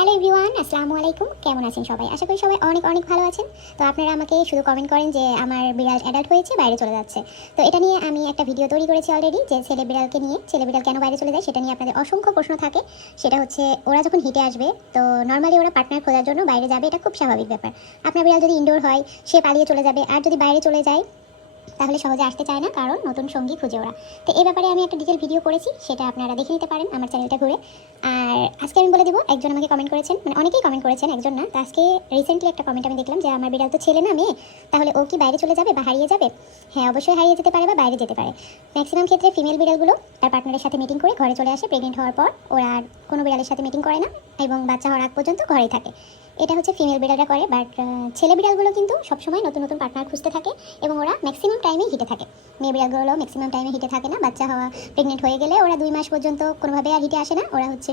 Hello everyone, আসসালামু আলাইকুম। কেমন আছেন সবাই? আশা করি সবাই অনেক অনেক ভালো আছেন। তো আপনারা আমাকে শুধু কমেন্ট করেন যে আমার বিড়াল অ্যাডাল্ট হয়েছে, বাইরে চলে যাচ্ছে। তো এটা নিয়ে আমি একটা ভিডিও তৈরি করেছি অলরেডি, যে ছেলে বিড়ালকে নিয়ে ছেলে বিড়াল কেন বাইরে চলে যায় সেটা নিয়ে আপনাদের অসংখ্য প্রশ্ন থাকে। সেটা হচ্ছে ওরা যখন হিটে আসবে, তো নর্মালি ওরা পার্টনার খোঁজার জন্য বাইরে যাবে, এটা খুব স্বাভাবিক ব্যাপার। আপনার বিড়াল যদি ইনডোর হয়, সে পালিয়ে চলে যাবে, আর যদি বাইরে চলে যায় তাহলে সহজে আসতে চায় না, কারণ নতুন সঙ্গী খুঁজে ওরা। তো এই ব্যাপারে আমি একটা ডিটেল ভিডিও করেছি, সেটা আপনারা দেখে নিতে পারেন আমার চ্যানেলটা ঘুরে। আর আজকে আমি বলে দেবো, একজন আমাকে কমেন্ট করেছেন, মানে অনেকেই কমেন্ট করেছেন, একজন না। তো আজকে রিসেন্টলি একটা কমেন্ট আমি দেখলাম যে আমার বিড়াল তো ছেলে না মেয়ে, তাহলে ও কি বাইরে চলে যাবে বা হারিয়ে যাবে? হ্যাঁ, অবশ্যই হারিয়ে যেতে পারে বা বাইরে যেতে পারে। ম্যাক্সিমাম ক্ষেত্রে ফিমেল বিড়ালগুলো তার পার্টনারের সাথে মিটিং করে ঘরে চলে আসে। প্রেগনেন্ট হওয়ার পর ওরা আর কোনো বিড়ালের সাথে মিটিং করে না এবং বাচ্চা হওয়ার আগ পর্যন্ত ঘরেই থাকে। এটা হচ্ছে ফিমেল বিড়ালরা করে, বাট ছেলে বিড়ালগুলো কিন্তু সবসময় নতুন নতুন পার্টনার খুঁজতে থাকে এবং ওরা ম্যাক্সিমাম টাইমেই হিটে থাকে। মেয়ে বিড়ালগুলো ম্যাক্সিমাম টাইমে হিটে থাকে না। বাচ্চা হওয়া প্রেগনেন্ট হয়ে গেলে ওরা 2 মাস পর্যন্ত কোনোভাবে আর হিটে আসে না। ওরা হচ্ছে